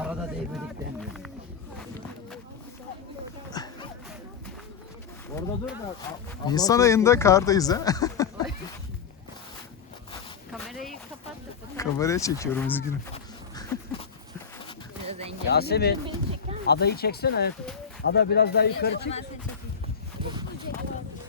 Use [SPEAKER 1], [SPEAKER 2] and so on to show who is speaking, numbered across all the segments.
[SPEAKER 1] Arada değmedik demiyor. Orada dur da.
[SPEAKER 2] Nisan ayında kardayız ha.
[SPEAKER 3] Kamerayı kapat da fotoğraf.
[SPEAKER 2] Kameraya çekiyorum üzgünüm.
[SPEAKER 3] Biraz engel.
[SPEAKER 1] Yasemin, adayı çeksene. Ada biraz daha yukarı çık.
[SPEAKER 3] Ben seni çekeyim.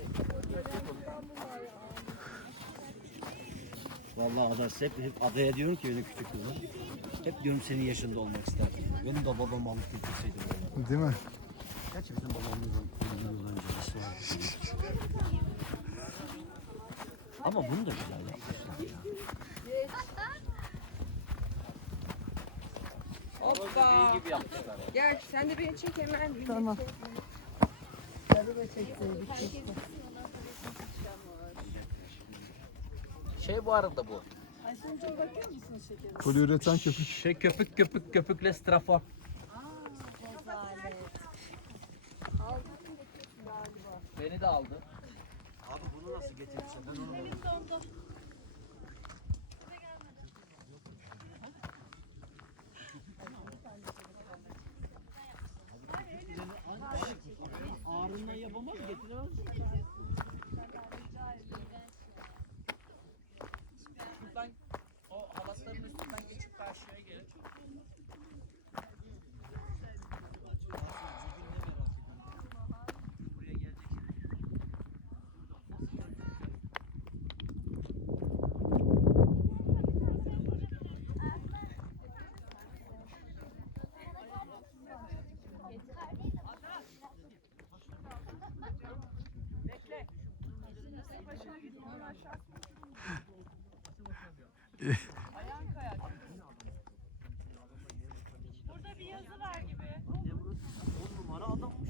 [SPEAKER 1] Vallahi ada hep adaya diyorum ki öyle küçük kızım. Hep diyorum senin yaşında olmak isterdim. Benim de babam alıp götürseydi böyle.
[SPEAKER 2] Değil mi?
[SPEAKER 1] Gerçi bizim babamızın 20 yıl öncesi var. Ama bunu da güzel yapmışlar ya.
[SPEAKER 4] Hoppa.
[SPEAKER 1] İyi gibi yapmışlar.
[SPEAKER 4] Gel sen de beni çek hemen.
[SPEAKER 5] Tamam.
[SPEAKER 1] Şey bu arada bu.
[SPEAKER 2] Poliüretan köpük.
[SPEAKER 1] Şey köpükle strafor. Beni de aldı. Abi bunu nasıl getirirsen ben onu ağrından yapamaz getiremez. Şuradan o halatların üstünden geçip karşıya gelin. Buraya gelecek.
[SPEAKER 4] Burada bir yazı var gibi.